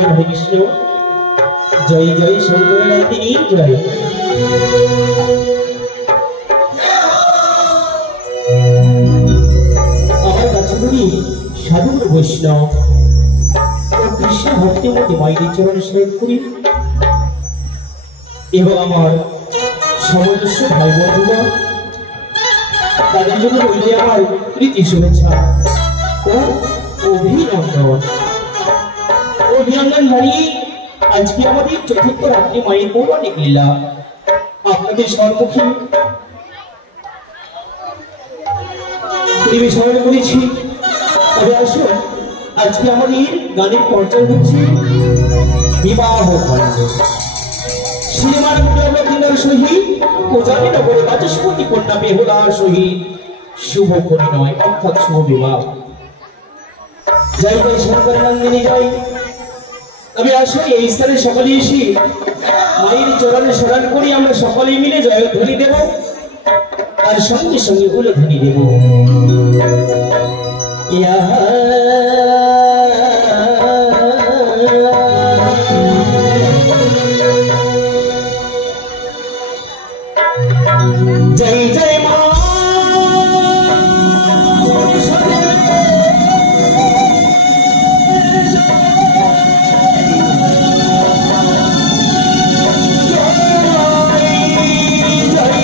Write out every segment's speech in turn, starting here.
हरे कृष्ण जय जय शंकर नाथिनी जय साधु वैष्णव कृष्ण भक्ति मते मायेर चरण शरण करी एवं आमार समस्त भाई बंधुरा तादेर जन्य रइले आमार प्रীতি शुभेच्छा ओ अभिनंदन अभिनंदन জানিয়ে আজকে আমাদের চতুর্থ রাত্রি মায়ের পৌরাণিক লীলা আপনাদের সম্মুখে পরিবেশন করেছি। তবে আসুন আজকে আমাদের গানের পর্যায় হচ্ছে বিবাহ খণ্ড। সিনেমার বিদ্যালয় সহিত কোজানি নগরে বাচস্পতি কন্যা বেহুলার সহিত শুভ পরিণয় অর্থাৎ শুভ বিবাহ। জয় জয় শঙ্কর নন্দিনী জয়। তবে আসুন এই স্থানে সকলে এসে মায়ের চরণে শরণ করি আমরা সকলে মিলে জয়ধ্বনি দেব আর সঙ্গে সঙ্গে উলধ্বনি দেব। जय जय मां जय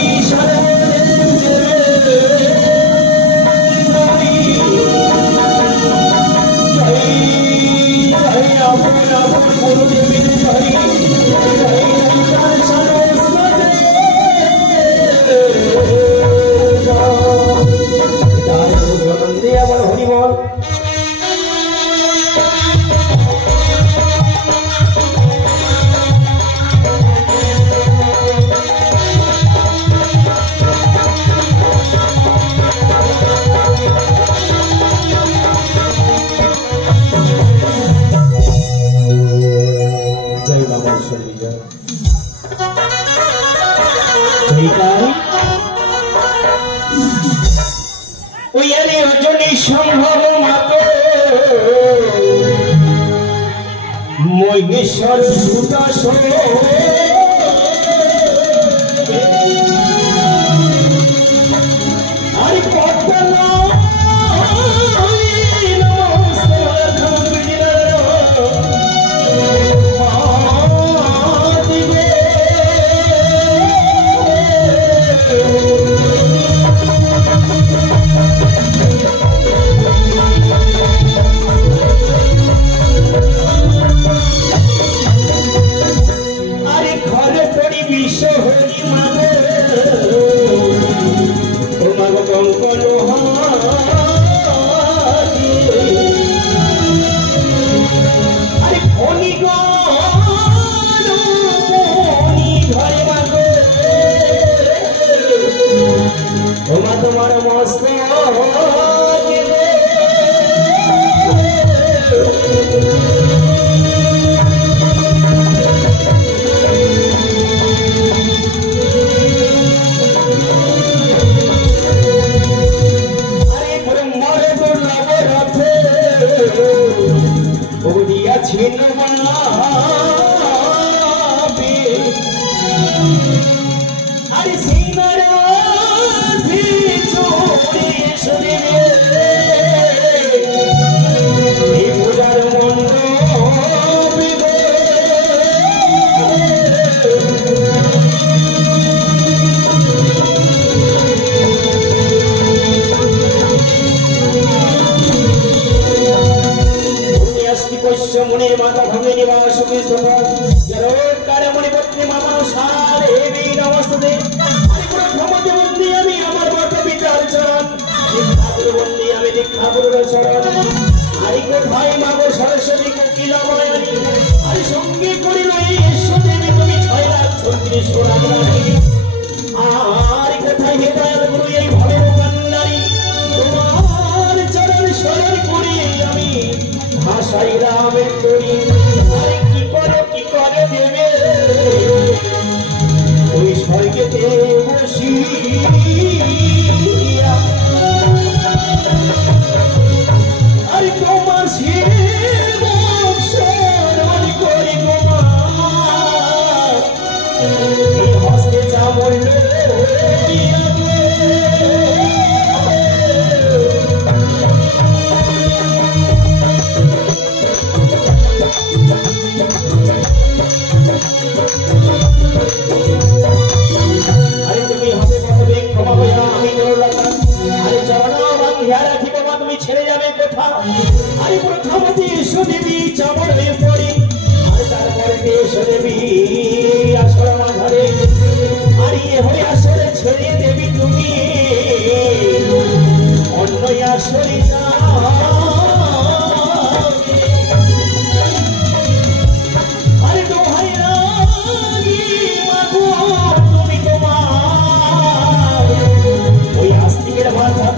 রজনী সম্ভব মাতো মৈনেশ্বর সুদাস আর পটনা তোমার মস্ত ছিন্ন আরে সিনারা পূজার মুনির মাতা ভঙ্গিনী মা সুখী সুখে মণিপত্নী মামা সারে নমস্তে বন্দী আমি আমার মাতা পিতার চরণ দীক্ষাগুরু বন্দী আমি দীক্ষাগুরুর চরণ আরে কোথায় মাগো সরস্বতী কোকিলাময়ী আরে সঙ্গে করিল এই ঈশ্বরদেবী তুমি 6,36,000 আর কোথায় হেদায়ের গুরু এই ভবের কন্যারী তোমার চরণ শরণ করি আমি ভাষাই রামের তরি আরে কি করে দেবে ওই স্বর্গেতে বসিয়া আরে তোমার সেবক শরণ করি তোমার এই হস্তে চামড় ছেড়ে যাবে কোথা আরে প্রথমতে সুদেবী চামড় হয়ে পড়ি আর তারপরে সুদেবী আসর মাঝারে আর ইয়ে হয়ে আসরে ছেড়ে দেবী তুমি অন্য আসরে আরে দোহাই মাগো তুমি তোমার ওই আস্তিকের মাথা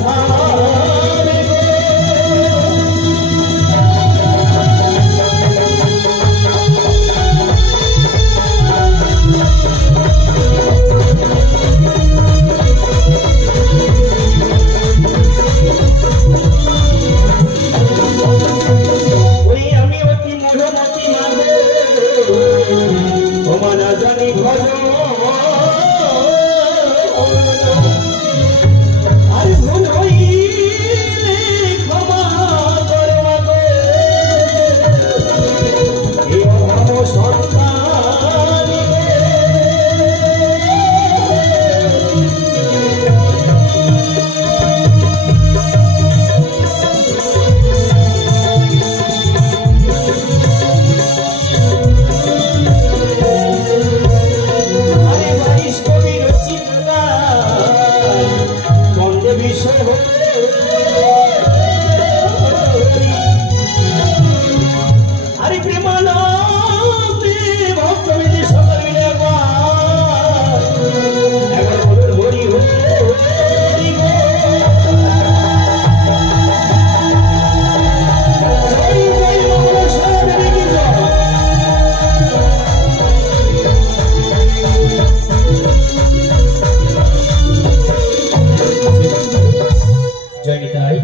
জয় নিতাই,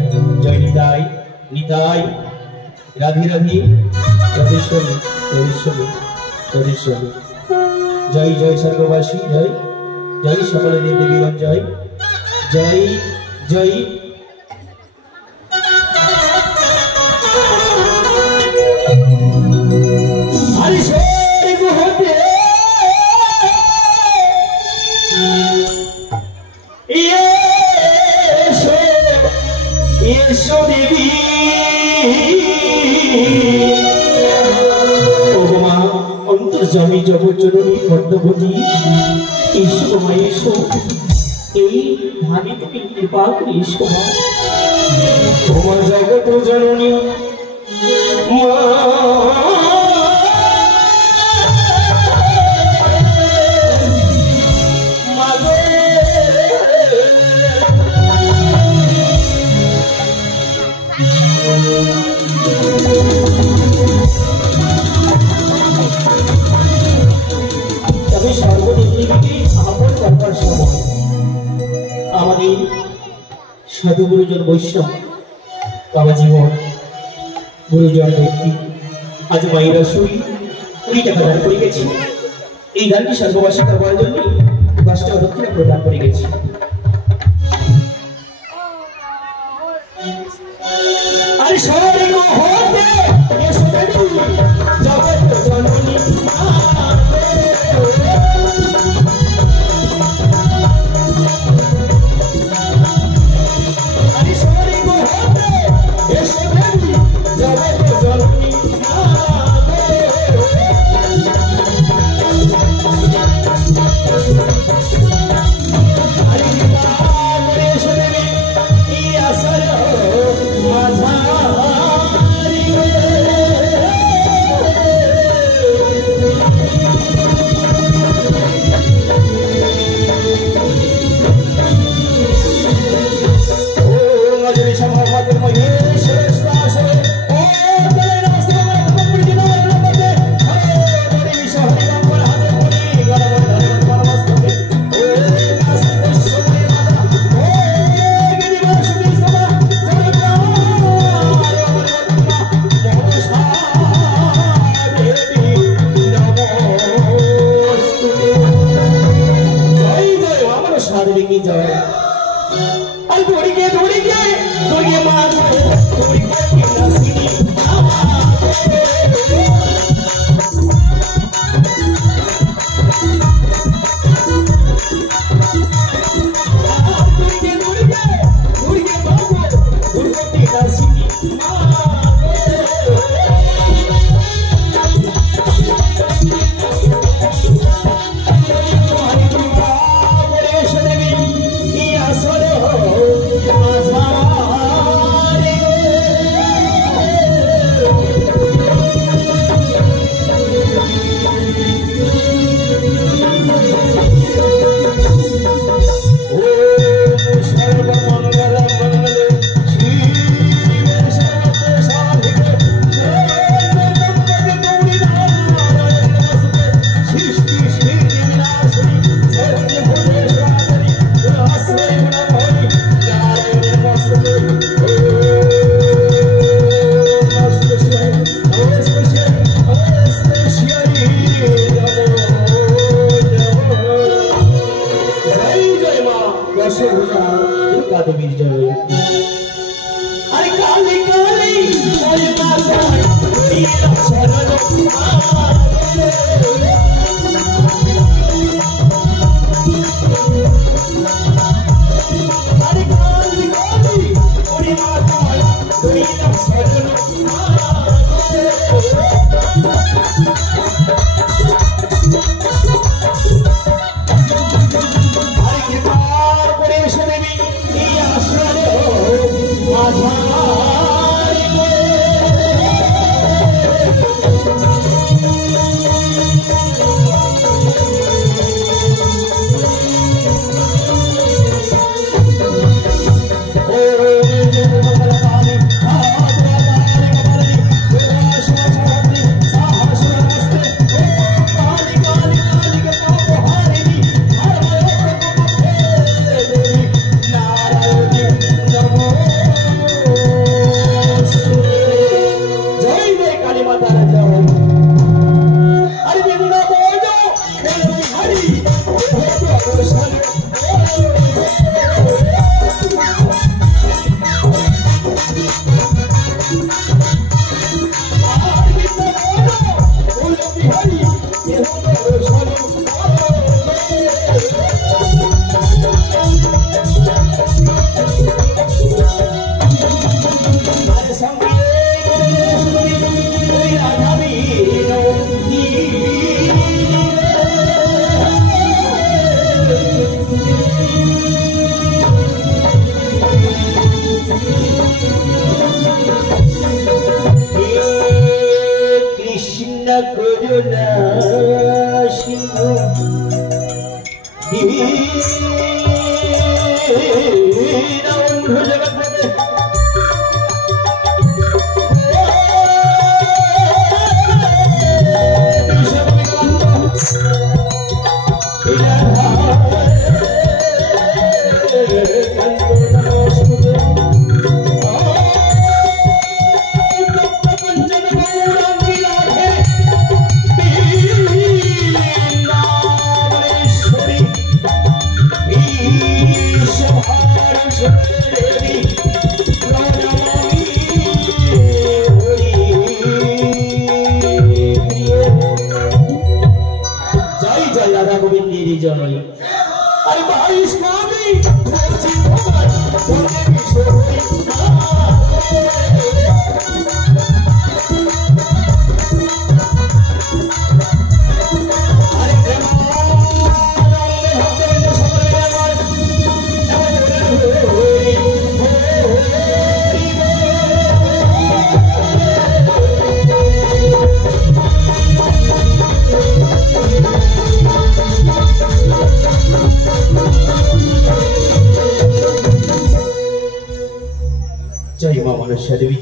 জয় নিতাই, নিতাই, রাধে রাধে, রাধেশ্বরী, রাধেশ্বরী, রাধেশ্বরী। জয় জয় স্বর্গবাসী, জয় জয় সকলে দেব দেবীগণ, জয় জয় জয়। অন্তর্যামী জগজ্জননী পদ্মবতী, এসো মা এসো, এই ধানে তুমি কৃপা করে এসো মা। তোমার জগৎ জননী মা, আমাদের সাধু গুরুজন বৈষ্ণব বাবা জীবন গুরুজন ব্যক্তি আজ মায়েরা শুই 20 টাকা দান করে গেছি। এই দানটি স্বর্গবাসী করবার জন্য 10 টাকা দক্ষিণা প্রদান করে গেছি। আরে স্বর্গ হতে এসো দেবী জগৎ জননী মা, Oh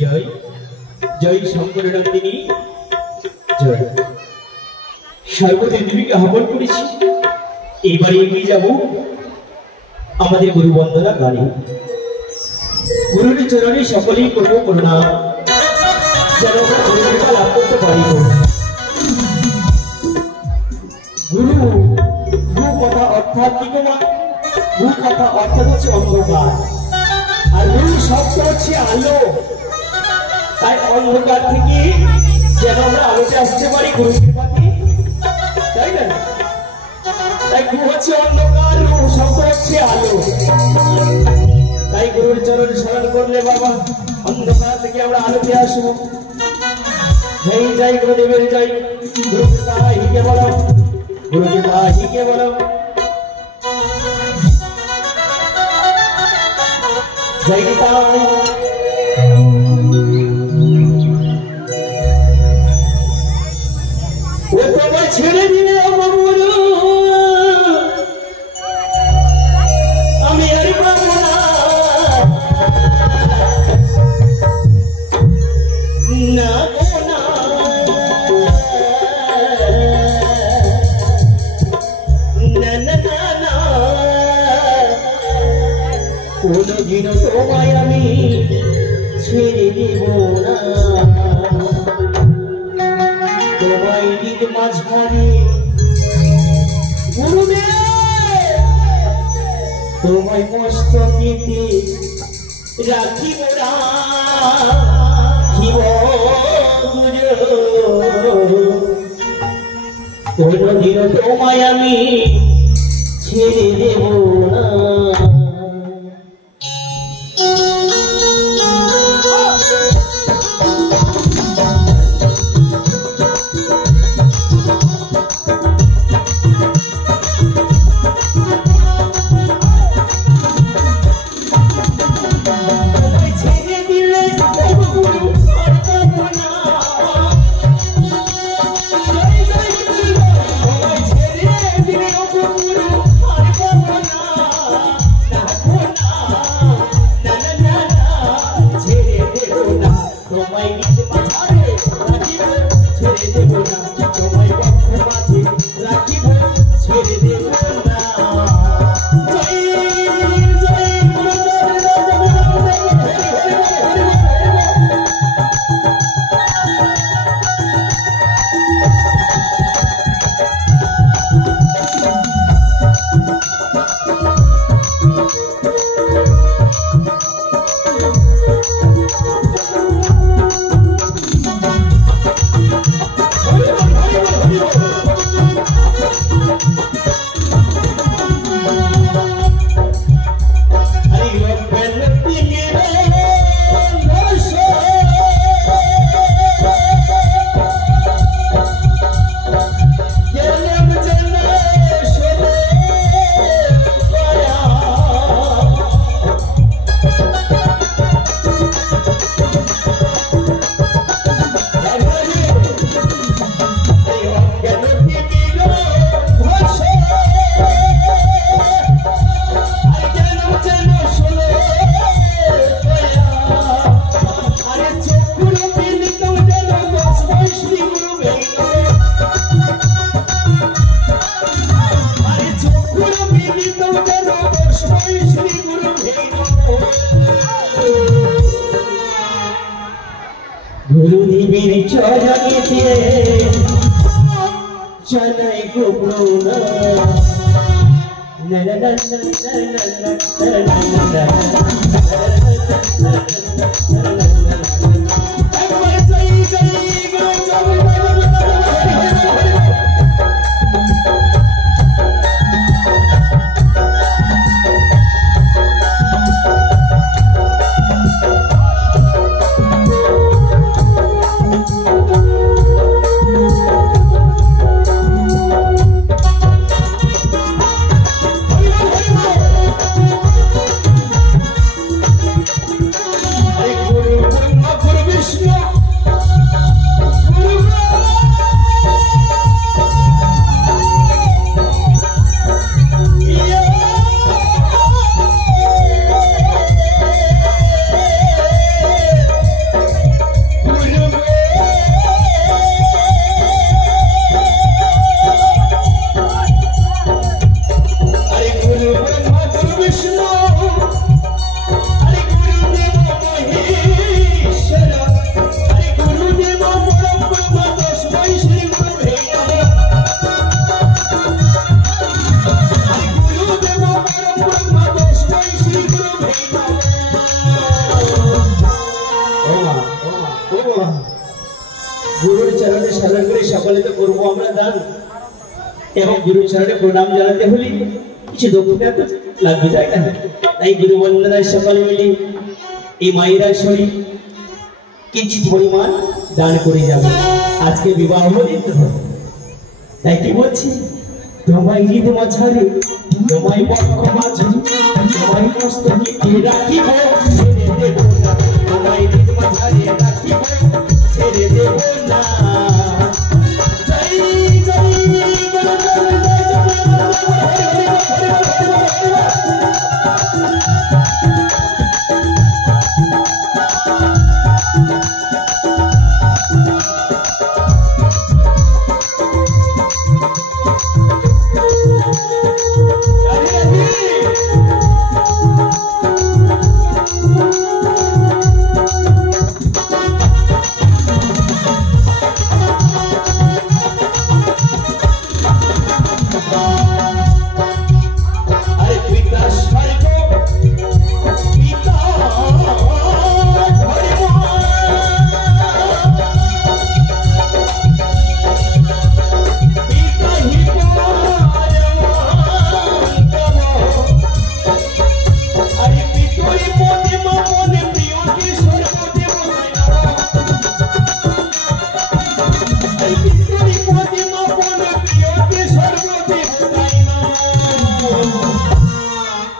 জয় জয় শঙ্কর নন্দিনী জয় সর্বদেব দেবীকে আহ্বান করেছি। এইবারে এগিয়ে যাব আমাদের গুরু বন্দনা গানে। গুরুর চরণে সকলেই করবো করুণা, যেন আমরা গুরুকৃপা লাভ করতে পারি। গুরু গু কথা অর্থাৎ কি তোমার গু কথা অর্থাৎ হচ্ছে অন্ধকার, আর গুরু শব্দ হচ্ছে আলো। তাই অন্ধকার থেকে যেন আমরা আলোতে আসতে পারি গুরু কৃপাতে, তাই না? তাই গু হচ্ছে অন্ধকার, গু শব্দ হচ্ছে আলো। তাই গুরুর চরণ স্মরণ করলে বাবা অন্ধকার থেকে আমরা আলোতে আসবো। জয় জয় গুরুদেবের জয়। গুরু কৃপা হিকে বলো, গুরু কৃপা হিকে বলো। জয় কৃপা। ও তোমায় ছেড়ে দিলে গুরু আমি আর পাবো না, না গো না, না না না না, কোনদিনও তোমায় আমি ছেড়ে দেব না। তোমায় দিন মাঝারে গুরুদেব, তোমায় মস্তকেতে রাখিব রাখিব কোনদিনও তোমায় আমি ছেড়ে দেব না। গুরুদেবের চরণেতে জানাই গো প্রণাম। না না না না না না না মা গুরুর চরণে সাধন করে সকলে তো করবো আমরা দান এবং গুরুর চরণে প্রণাম জানাতে হলে কিছু দক্ষিণা তো লাগবে তাই না তাই গুরু বন্দনায় সকলে মিলে এই মায়েরা শরীর কিছু পরিমাণ দান করে যাবে আজকে বিবাহ দিতে হবে তাই কি বলছি তোমায় ঈদ মাঝারে তোমায় বক্ষ মাঝে তোমায় মস্তকে রাখিব ছেড়ে দেব না তোমায় ঈদ মাঝারে রাখিব ছেড়ে দেব না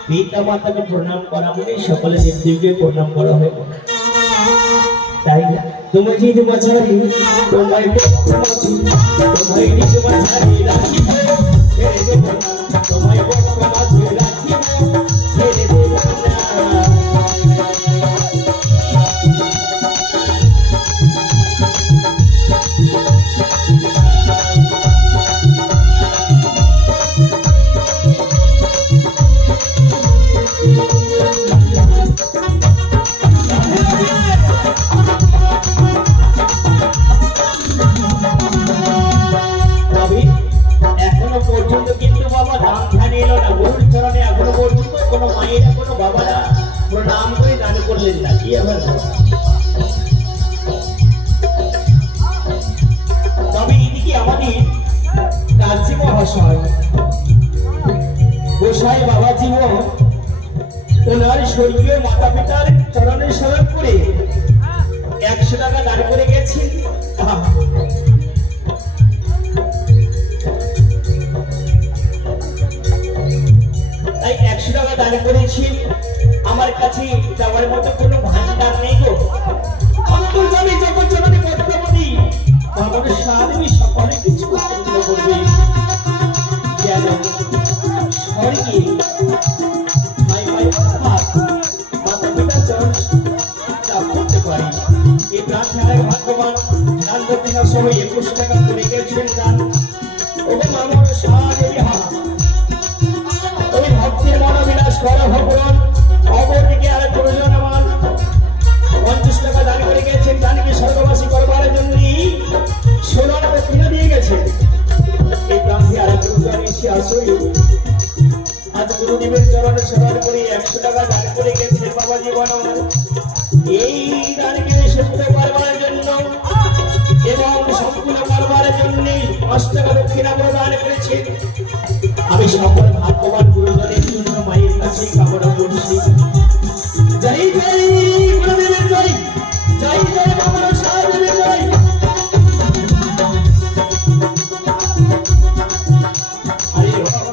পিতা মাতাকে প্রণাম করা মানে সকলে দেবদেবীকে প্রণাম করা হয় তাই তোমায় ঈদ মাঝারি তোমায় বক্ষ মাঝে তোমায় ঈদ মাঝারি রাখিব ছেড়ে দেব না তোমায় বক্ষ মাঝে রাখিব ছেড়ে দেব না তবে এদিকে আমাদের কাজী মহাশয় গোসাই বাবাজিও ওনার স্বর্গীয় মাতা পিতার চরণে স্মরণ করে 100 টাকা দান করে গেছেন তাই 100 টাকা দান করেছি আমার কাছে যাওয়ার মতো কোনো ভান্ডার নেই গো অন্তর্যামী যখন জগতে বর্তমানে বাবার স্বামী সকলে কিছু পছন্দ করবে যেন স্বর্গে মাতা পিতা চরণ লাভ করতে পারি এই প্রাণ খেলায় ভাগ্যবান দান দক্ষিণা সহ 21 টাকা করে গেছেন দান ওদের মানব সাহায্যে ওই ভক্তের মনোবিলাস করা ভগবান অপরদিকে আর প্রয়োজন আমার 50 টাকা দান করে গেছেন দানকে স্বর্গবাসী করবার জন্য সোনার দক্ষিণা দিয়ে গেছে এই প্রান্তে আর প্রয়োজন এসে আসই আজ গুরুদেবের চরণে স্মরণ করে 100 টাকা দান করে গেছে বাবা জীবন এই দানকে সত্য করবার জন্য এবং সম্পূর্ণ করবার জন্য 5 টাকা দক্ষিণা প্রদান করেছে আমি সকল ভাগ্যবান গুরুজনের জন্য মায়ের কাছে কামনা করছি জয় জয় গুরুদেবের জয় জয় জয় বাবার সাহেবের জয় হরে রাম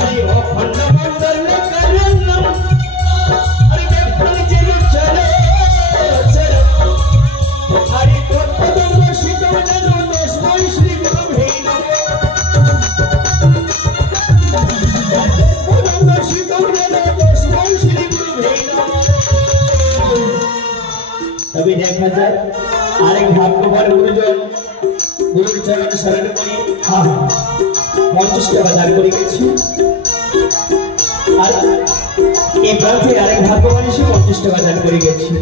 Hey, 1000 আরেক ভাগ্যবান গুরুজন গুরুর চরণে শরণ করি 50 টাকা দান করে গেছি। আর এই প্রান্তে আরেক ভাগ্যবান এসে 50 টাকা দান করে গেছি।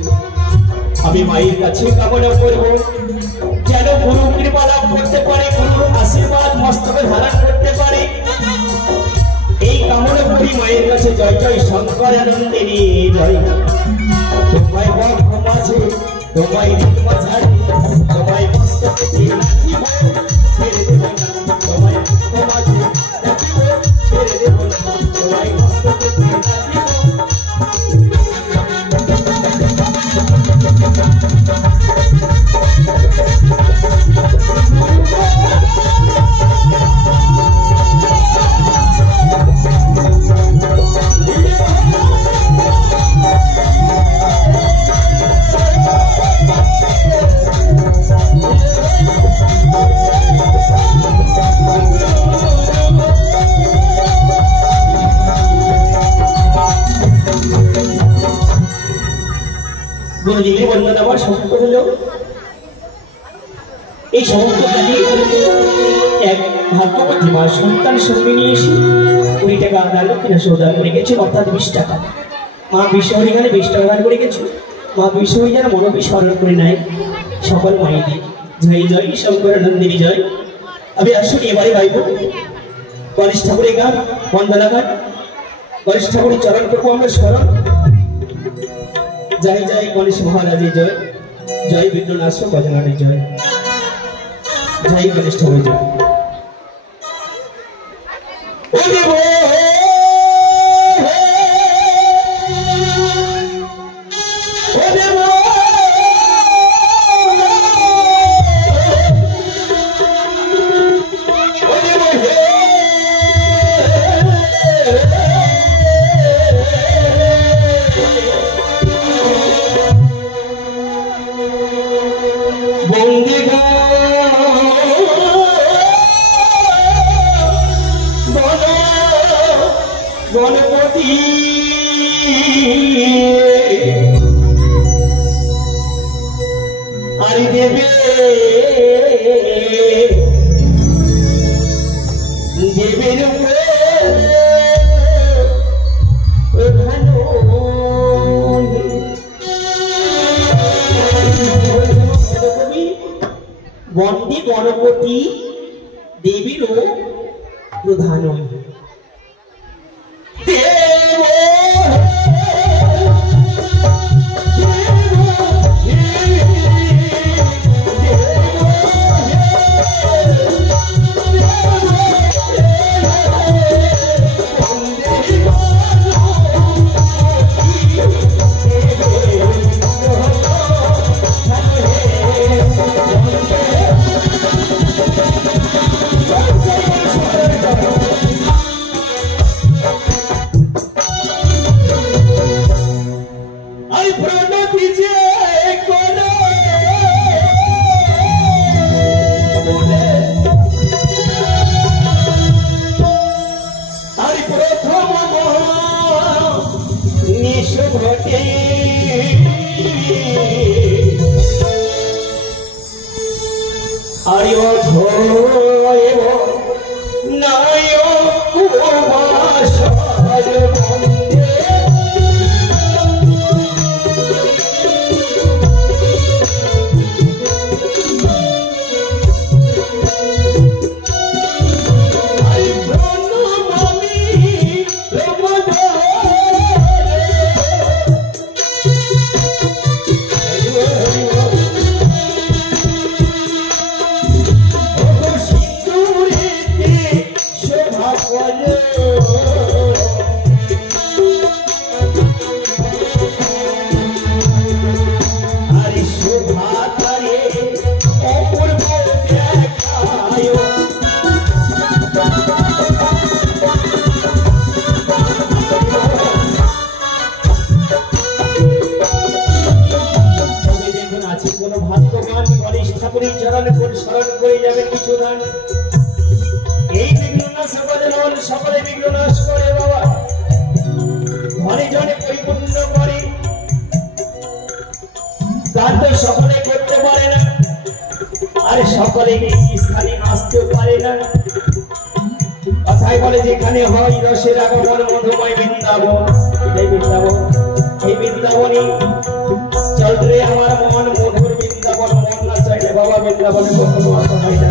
আমি মায়ের কাছে কামনা করব যেন গুরু কৃপা লাভ করতে পারে, গুরুর আশীর্বাদ মস্তকে ধারণ করতে পারে, এই কামনা করি মায়ের কাছে। জয় জয় শঙ্কর আনন্দিনী জয়। তোমায় বক্ষ মাঝে তোমায় মাঝারি তোমায় মস্তকে রাখিব ছেড়ে দেব না, তোমায় বক্ষ মাঝে রাখিব ছেড়ে দেব না, তোমায় মস্তকে রাখিব। এই সমস্ত এক ভাগ্যবতী মা সন্তান সঙ্গে নিয়ে এসে 20 টাকা আদান কিনা সৌদান করে গেছে, অর্থাৎ 20 টাকা। মা বিশ্বহরি গানে 20 টাকা দান করে গেছে। মা বিশ্বহরি যেন মনোবি স্মরণ করে নেয় সকল মায়েদের। জয় জয় শঙ্কর নন্দিনী জয়। আমি আসুন এবারে গাইব গণেশ ঠাকুরের গান, বন্দনা গান। গণেশ ঠাকুরের চরণ করবো আমরা স্মরণ। জয় জয় গণেশ মহারাজের জয়, জয় বিঘ্ননাশ গজাননের জয়, জয় গণেশ ঠাকুর জয়। গণপতি আরি দেবে দেবের বন্দে গণপতি দেবীরও প্রধান। গান তো সকলে করতে পারে না, আর সকলে এই স্থানে আসতেও পারে না। কথাই বলে যেখানে হয় রসের আগমন মধুময় বৃন্দাবন, এটাই বৃন্দাবন। এই বৃন্দাবনই চল রে আমার মন, মধুর বৃন্দাবন। মন না চাইলে বাবা বৃন্দাবনে কখনো আসা হয় না।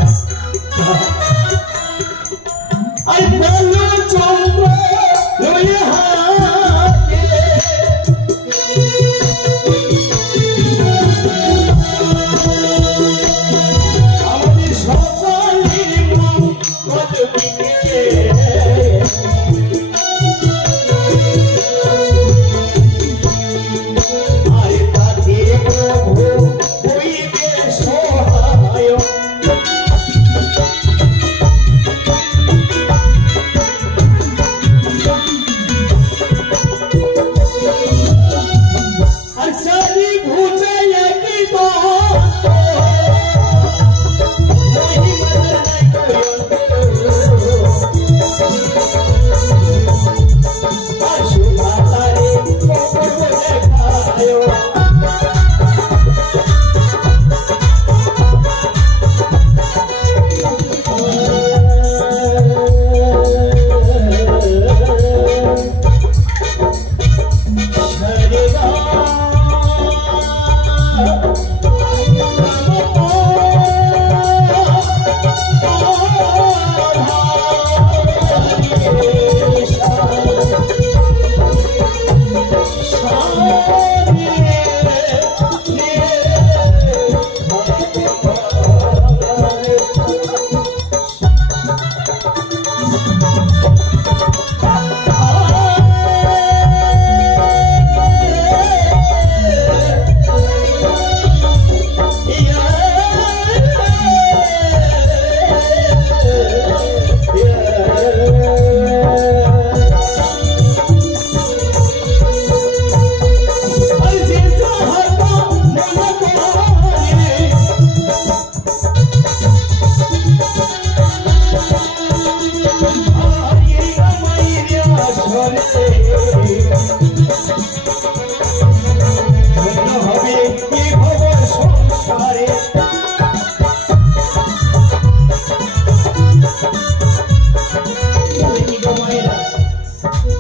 আর বলো চন্দ্র লয়ে হাতে আমাদের সকলের মন কতদিকে আর তাতে প্রভু হইবে সহায়।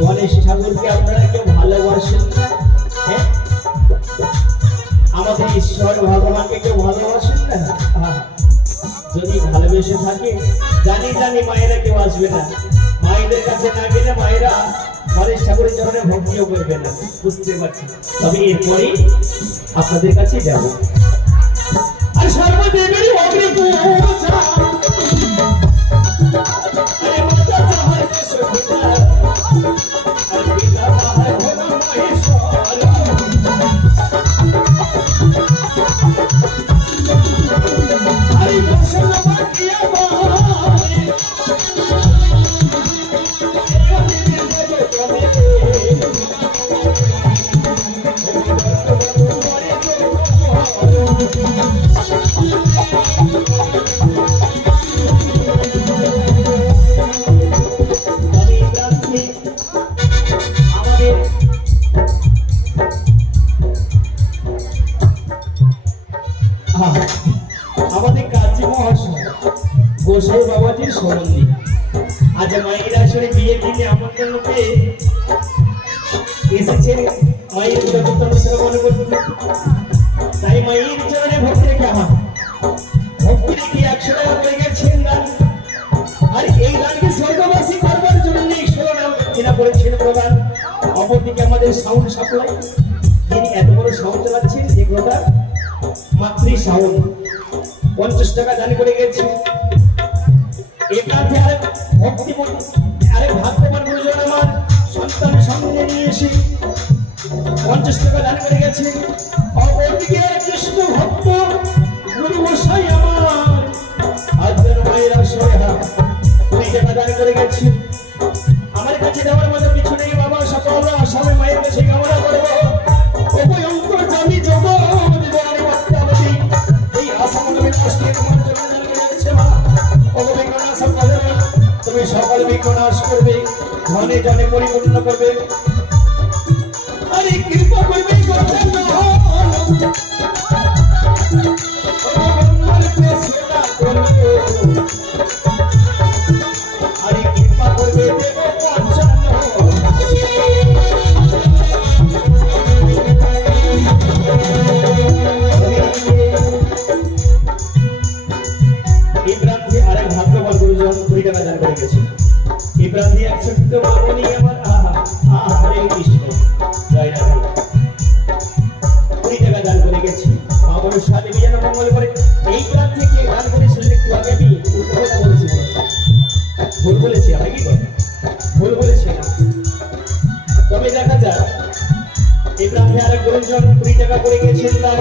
গণেশ ঠাকুরকে আপনারা কেউ ভালোবাসেন না? আমাদের ঈশ্বর ভগবানকে কেউ ভালোবাসেন না? যদি ভালোবেসে থাকে জানি জানি মায়েরা কেউ আসবে না। মায়েদের কাছে না গেলে মায়েরা গণেশ ঠাকুরের চরণে ভক্তিও করবে না, বুঝতে পারছি। তবে এরপরেই আপনাদের কাছে যাব। আর সর্বদেবেরই অগ্নি পূজা আমাদের কাজী মহাশয় গোসাই বাবাজির সম্বন্ধে আজ মায়েরা আসলে বিয়ের দিনে আমন্ত্রণ পেয়ে এসেছে মায়ের জগত্তর মনে করতে। তাই মায়ের চরণে ভক্তি রেখে আমার ভক্তি রেখে 100 টাকা করে গেছেন দান। আর এই দানকে স্বর্গবাসী করবার জন্য এরা করেছেন প্রদান। অপরদিকে আমাদের সাউন্ড সাপ্লাই, যিনি এত বড় সাউন্ড চালাচ্ছেন যে প্রদান মাতৃ সাউন্ড 50 টাকা দান করে গেছে। এটাতে আর ভক্তি আরে ভাগ্যবান গুরুজন আমার সন্তানের সঙ্গে নিয়ে এসে 50 টাকা দান করে গেছে। অপরদিকে কৃষ্ণ ভক্ত গুরু মশাই আমার আজকের মায়ের আশ্রয় 20 টাকা দান করে গেছে। আমার কাছে দেওয়ার মতো কিছু নেই বাবা, সকল আসামে মায়ের কাছে কামনা করবো। অন্তর জানি জগৎ এই আসামের কষ্টে তোমার জন্য দান করে গেছে মা। তুমি সকল বিঘ্ন নাশ করবে, ধনে জনে পরিপূর্ণ করবে। আরে কৃপা করবে গুরুজন 20 টাকা দান করে গেছে। এই প্রান্তে এক ছোট্ট বামুনি আমার হরে কৃষ্ণ জয় রাধে 20 টাকা দান করে গেছে। বামুনের সাথে যেন মঙ্গল করে এই প্রান্ত থেকে গান করেছিলেন একটু আগে আমি উল্টো কথা বলেছি, ভুল বলেছি আমি কি কথা ভুল বলেছি না। তবে দেখা যায় এই প্রান্তে আরেক গুরুজন 20 টাকা করে গেছেন তার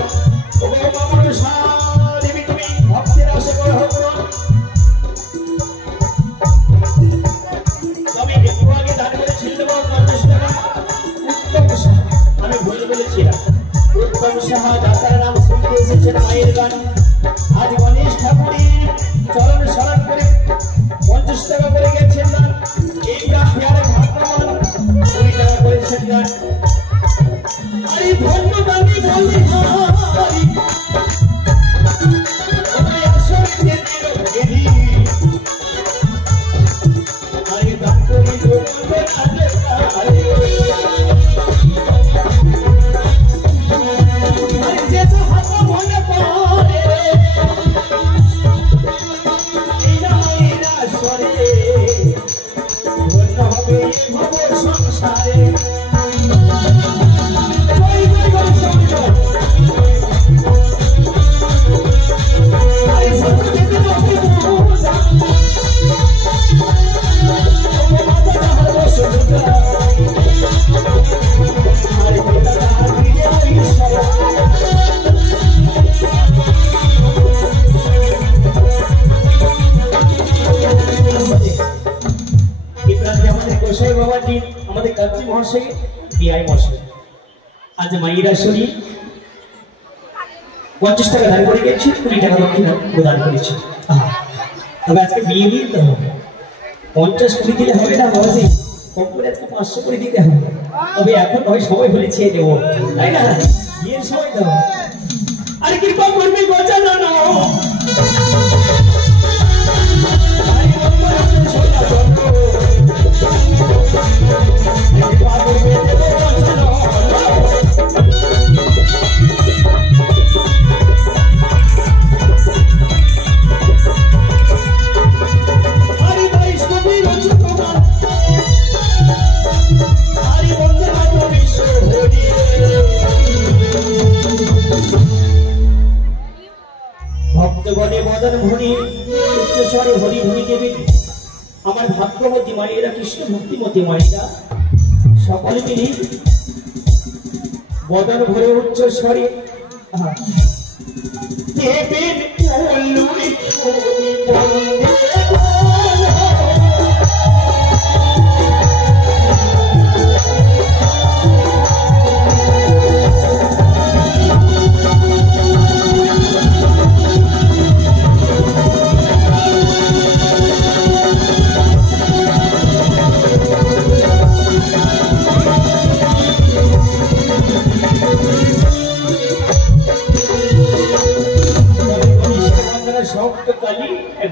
বামুনের সাথে তুমি ভক্তের আশা করা হোক না। তবে একটু আগে দান করেছিলেন 50 টাকা উত্তম সাহা, আমি ভুল বলেছিলাম। উত্তম সাহা দাতার নাম শুনতে এসেছেন মায়ের গান। আজ গণেশ ঠাকুরের চরণ স্মরণ করে 50 টাকা করে গেছেন দান। এই প্রান্তে আরেক ভাগ্যবান 20 টাকা করেছেন দান। আরে ধন্যবাদী বলি হারি ওরে আসরে দেবী আরে দান করি গোবিন্দ আলে আরে আরে যে তো হাত মনে পড়ে এইনা সরে ধন্য হবে ভব সংসারে। আমাদের কার্তি মহাশয় বিআই মহাশয় আজ মায়ের আসলে 50 টাকা দান করে গেছে, 20 টাকা দক্ষিণা প্রদান করেছে। তবে আজকে বিয়ে দিন তো 50 করে দিলে হবে না বাবাজি, কম করে আজকে 500 করে দিতে হবে। তবে এখন নয় সময় হলে ছেড়ে দেবো, তাই না? বিয়ের সময় দেবো। আরে কৃপা করবে গজানন ভক্তগণে বদন ভুনি উচ্চস্বরে হরি হরি দেবে। আমার ভাগ্যবতী মায়েরা কৃষ্ণ ভক্তিমতী মায়েরা সকলে মিলে বদন ভরে উচ্চস্বরে দেবেন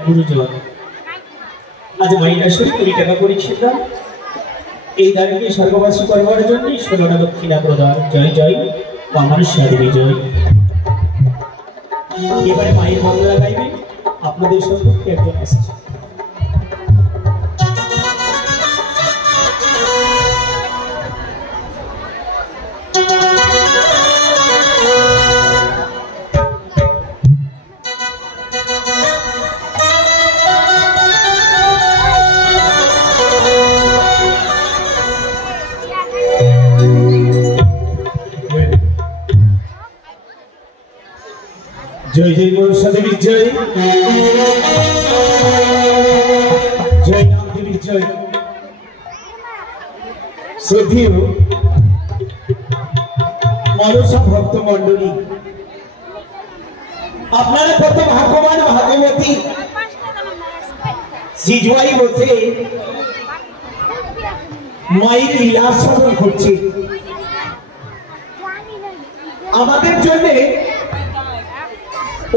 গুরুজন আজ মাইনা শুরু 20 টাকা করেছিল। এই দানকে স্বর্গবাসী করবার জন্য 16 টাকা দক্ষিণা প্রদান। জয় জয় আমার সারি বিজয়। এবারে মায়ের মঙ্গলা গাইবে আপনাদের সম্মুখে একজন আসছে। জয় জয় মনসা দেবীর জয়, জয় নাম দেবীর জয়। শ্রদ্ধেয় মনসা ভক্ত মন্ডলী, আপনারা কত ভাগ্যবান ভাগ্যবতী, সিজুয়াই বসে মায়ের লীলা শ্রবণ করছে। আমাদের জন্য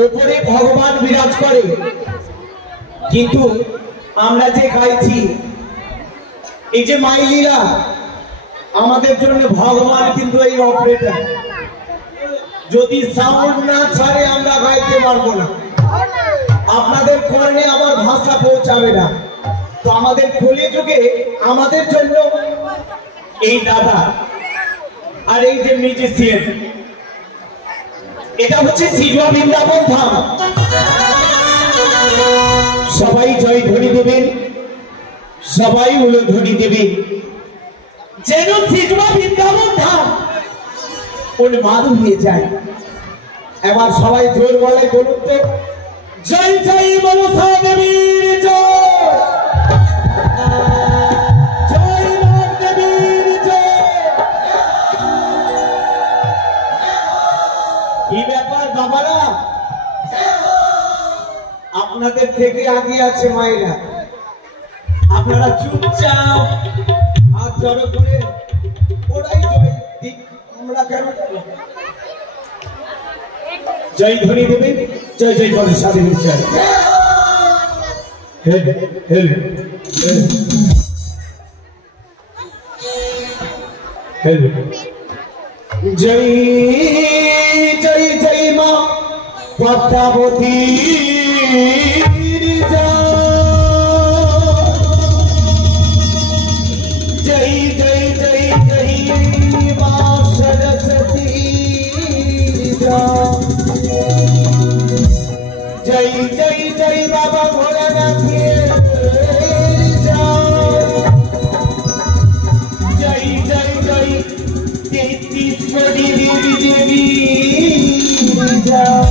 উপরে ভগবান বিরাজ করে, কিন্তু আমরা যে গাইছি এই যে মাই লীলা, আমাদের জন্য ভগবান কিন্তু এই অপারেটর। যদি সাউন্ড না ছাড়ে আমরা গাইতে পারবো না। আপনাদের কর্ণে আমার ভাষা পৌঁছাবে না, তো আমাদের কলিযুগে আমাদের জন্য এই দাদা আর এই যে মিউজিশিয়ান, এটা হচ্ছে সিজুয়া বৃন্দাবন ধাম। সবাই জয় ধ্বনি দেবেন, সবাই উলধ্বনি দেবেন, যেন সিজুয়া বৃন্দাবন ধাম উন্মাদ হয়ে যায়। এবার সবাই জোর গলায় বলুন তো, জয় জয় মনসা দেবীর জয়, জয় নাগ দেবীর জয়। কি ব্যাপার বাবারা, আপনাদের থেকে আগে আছে মায়েরা, আপনারা চুপচাপ হাত জড়ো করে ওরাই জয় দিক, আমরা কেন জয় ধ্বনি দেবে। জয় জয় বলে স্বাধীন জয়। জয় জয় জয় মা পদ্মাবতী, জয় জয় জয় জয় মা সরস্বতী, জয় জয় জয় বাবা ভোলানাথের জয়, জয় জয় 33 কোটি দেবী দেবী জয়।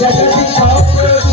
জগতি